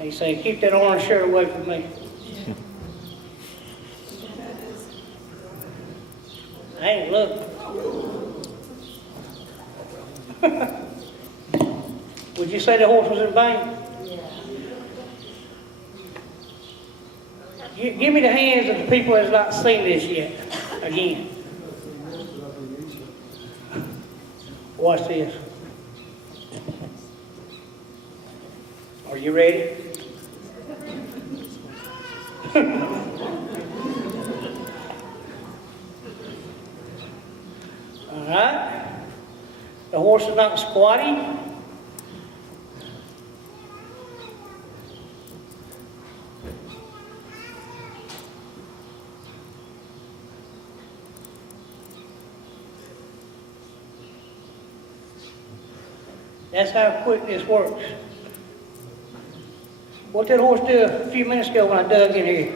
He said, keep that orange shirt away from me. I ain't looking. Would you say the horse was in pain? Give me the hands of the people that's not seen this yet. Again. Watch this. Are you ready? All right. The horse is not squatting. That's how quick this works. What did that horse do a few minutes ago when I dug in here?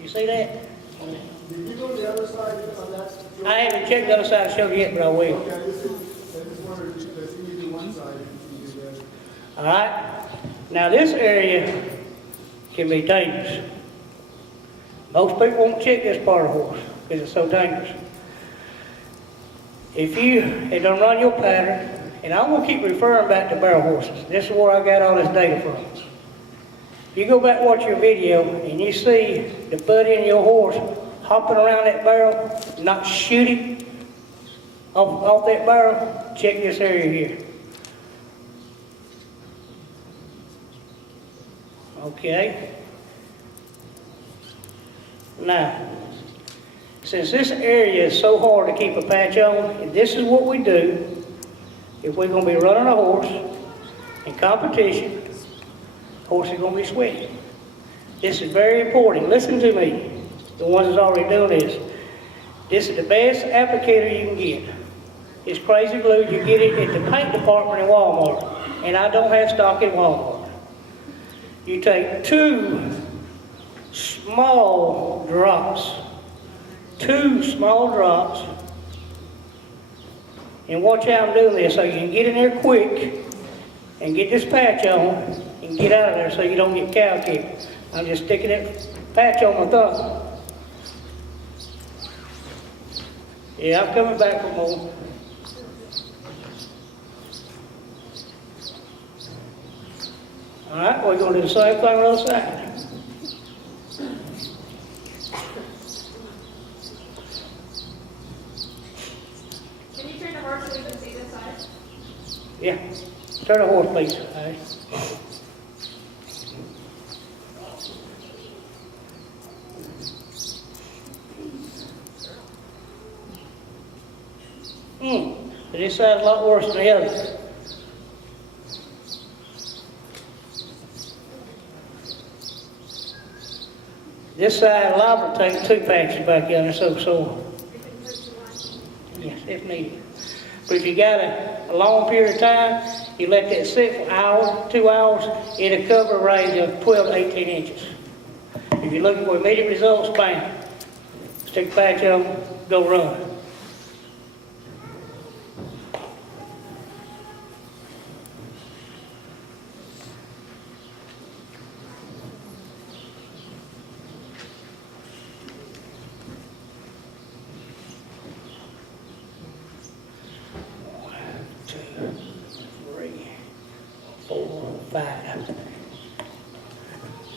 You see that? Did you go to the other side of that? I haven't checked the other side of the show yet, but I will. Okay, I just wondered if you do one side, if you do that. All right. Now this area can be dangerous. Most people won't check this part of the horse because it's so dangerous. If you don't run your pattern, and I'm going to keep referring back to barrel horses. This is where I got all this data from. If you go back and watch your video and you see the butt end of your horse hopping around that barrel, not shooting off that barrel, check this area here. Okay. Now, since this area is so hard to keep a patch on, and this is what we do if we're going to be running a horse in competition. The horse is going to be sweaty. This is very important. Listen to me, the ones that's already doing this. This is the best applicator you can get. It's crazy glue. You get it at the paint department in Walmart, and I don't have stock in Walmart. You take 2 small drops, and watch how I'm doing this so you can get in there quick and get this patch on and get out of there so you don't get cow kicked. I'm just sticking that patch on my thumb. Yeah, I'm coming back for more. All right, we're going to do the same thing on the other side. Yeah. Turn the horse, please. All right. This side's a lot worse than the other. This side liable to take 2 patches back in there, so. Yes, if needed. But if you got a long period of time, you let that sit for an hour, 2 hours, it'll cover a range of 12 to 18 inches. If you're looking for immediate results, bam. Stick the patch on, go run.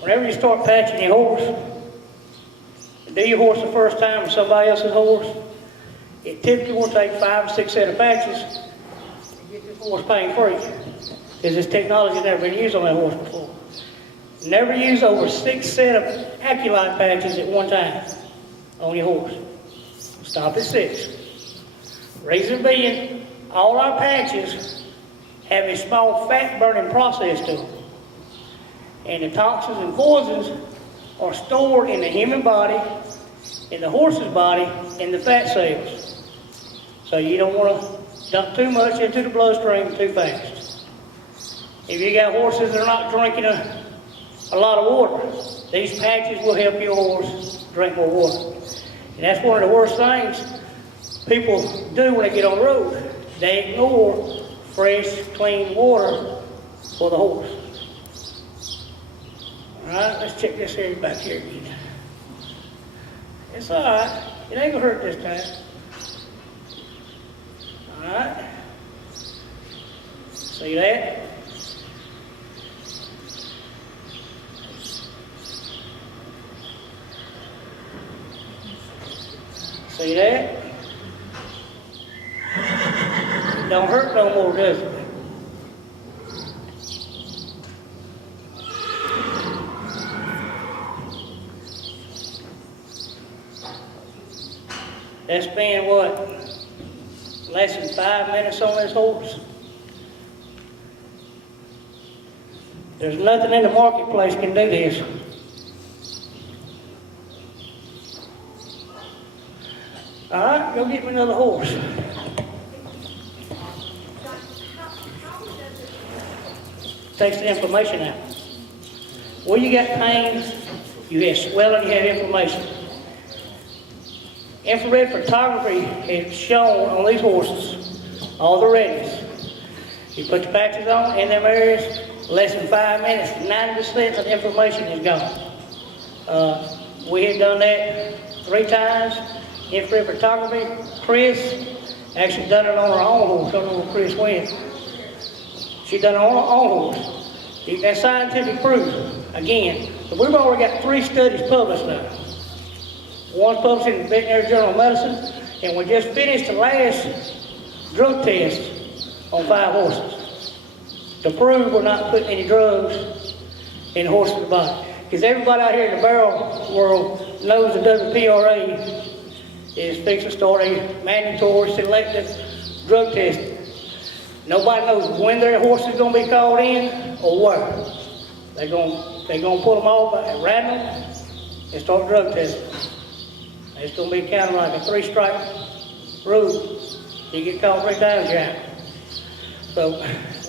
Whenever you start patching your horse, do your horse the first time with somebody else's horse, it typically will take 5 or 6 set of patches to get this horse pain-free. Because this technology has never been used on that horse before. Never use over 6 set of Aculife patches at one time on your horse. Stop at 6. Reason being, all our patches have a small fat burning process to them. And the toxins and poisons are stored in the human body, in the horse's body, in the fat cells. So you don't want to dump too much into the bloodstream too fast. If you got horses that are not drinking a lot of water, these patches will help your horse drink more water. And that's one of the worst things people do when they get on the road. They ignore fresh, clean water for the horse. All right, let's check this area back here again. It's all right. It ain't gonna hurt this time. All right. See that? See that? It don't hurt no more, does it? That's been what? Less than 5 minutes on this horse? There's nothing in the marketplace can do this. All right, go get me another horse. Takes the inflammation out. Where you got pain, you have swelling, you have inflammation. Infrared photography has shown on these horses all the redness. You put the patches on in them areas, less than 5 minutes, 90% of the inflammation is gone. We have done that 3 times. Infrared photography. Chris actually done it on her own horse. I don't know where Chris went. She done it on her own horse. That's scientific proof. Again, but we've already got 3 studies published now. One's published in the Veterinary Journal of Medicine, and we just finished the last drug test on 5 horses to prove we're not putting any drugs in the horse's body. Because everybody out here in the barrel world knows the WPRA is fixing to start a mandatory selective drug testing. Nobody knows when their horse is going to be called in or where. They're going to pull them all at random and start drug testing. It's going to be kind of like a 3-strike rule. You get called 3 times, you're out. So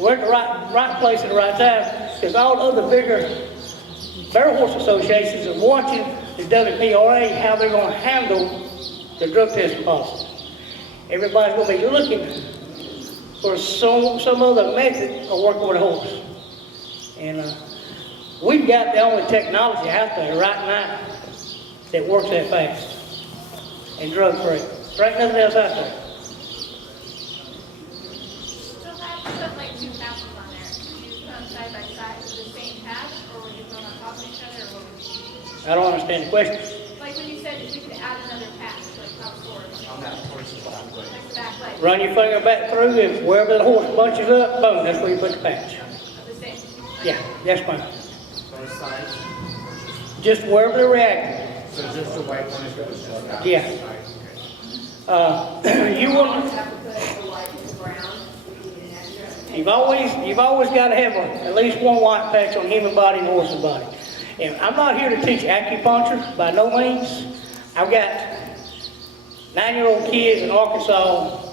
we're at the right place at the right time, because all the other bigger barrel horse associations are watching the WPRA, how they're going to handle the drug testing policy. Everybody's going to be looking for some other method of working with a horse. And we've got the only technology out there right now that works that fast and drug-free. There ain't nothing else out there. So if I have to put like 2 patches on there, would you put them side by side with the same patch, or would you put them on top of each other, or what would you do? I don't understand the question. Like when you said that we could add another patch, like top forward. On that horse's back leg. Like the back leg. Run your finger back through, if wherever the horse bunches up, boom, that's where you put the patch. The same. Yeah, that's fine. Both sides? Just wherever they're reacting. So just the white one is going to just out? Yeah. You want, you've always got to have at least one white patch on the human body and horse's body. And I'm not here to teach acupuncture by no means. I've got 9-year-old kids in Arkansas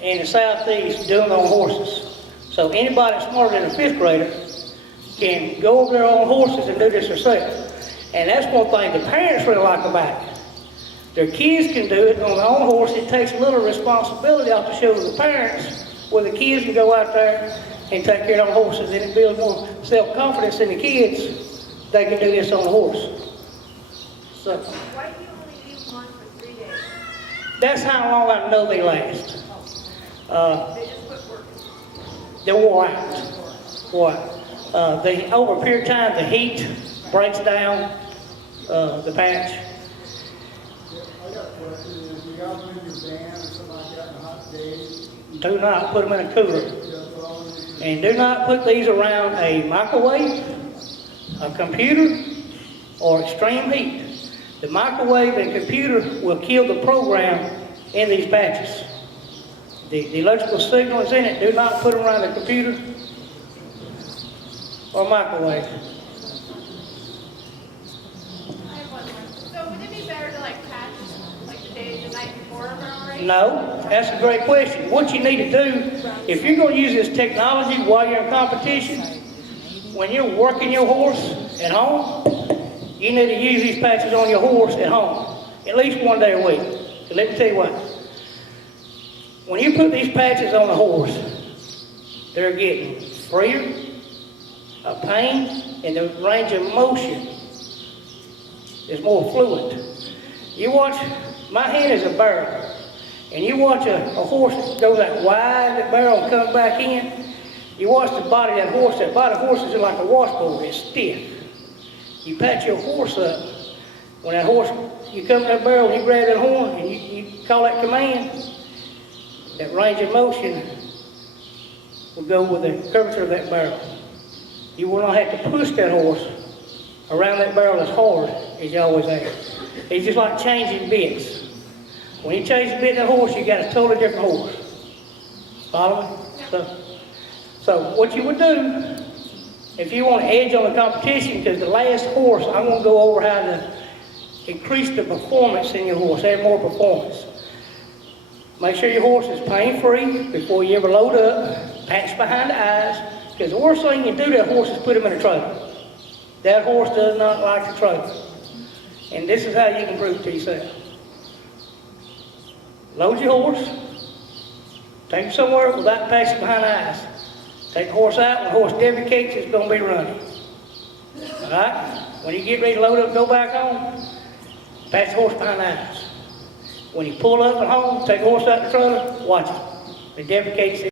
and the Southeast doing on horses. So anybody smarter than a 5th grader can go over their own horses and do this themselves. And that's one thing the parents really like about it. Their kids can do it on their own horse. It takes a little responsibility off the shoulders of the parents, where the kids can go out there and take care of their horses, and it builds more self-confidence in the kids. They can do this on the horse. So Why do you only use one for 3 days? that's how long I know they last. They just quit working. They're wore out. Over a period of time, the heat breaks down the patch. I got a question. If you got them in your van or something like that on a hot day, Do not put them in a cooler. And do not put these around a microwave, a computer, or extreme heat. The microwave and computer will kill the program in these patches. The electrical signal is in it. Do not put them around a computer or microwave. I have one more. So would it be better to like patch like the night before of our race? No, that's a great question. What you need to do, if you're going to use this technology while you're in competition, when you're working your horse at home, you need to use these patches on your horse at home, at least 1 day a week. And let me tell you what, when you put these patches on the horse, they're getting freer, of pain and the range of motion is more fluent. You watch, my hand is a barrel, and you watch a horse go that wide, that barrel, and come back in, you watch the body of that body of the horse is like a washboard, it's stiff. You pat your horse up, when that horse, you come to that barrel and you grab that horn and you call that command, that range of motion will go with the curvature of that barrel. You will not have to push that horse around that barrel as hard as you always have. It's just like changing bits. When you change the bit of the horse, you got a totally different horse. Follow me? So what you would do, if you want to edge on the competition, because the last horse, I'm going to go over how to increase the performance in your horse, add more performance. Make sure your horse is pain-free before you ever load up, patch behind the eyes, because the worst thing you can do to that horse is put him in a trailer. That horse does not like the trailer. And this is how you can prove it to yourself. Load your horse, take him somewhere without patching behind the eyes. Take the horse out, when the horse defecates, it's going to be running. All right? When you get ready to load up, go back home, patch the horse behind the eyes. When you pull up at home, take the horse out the trailer, watch it. It defecates.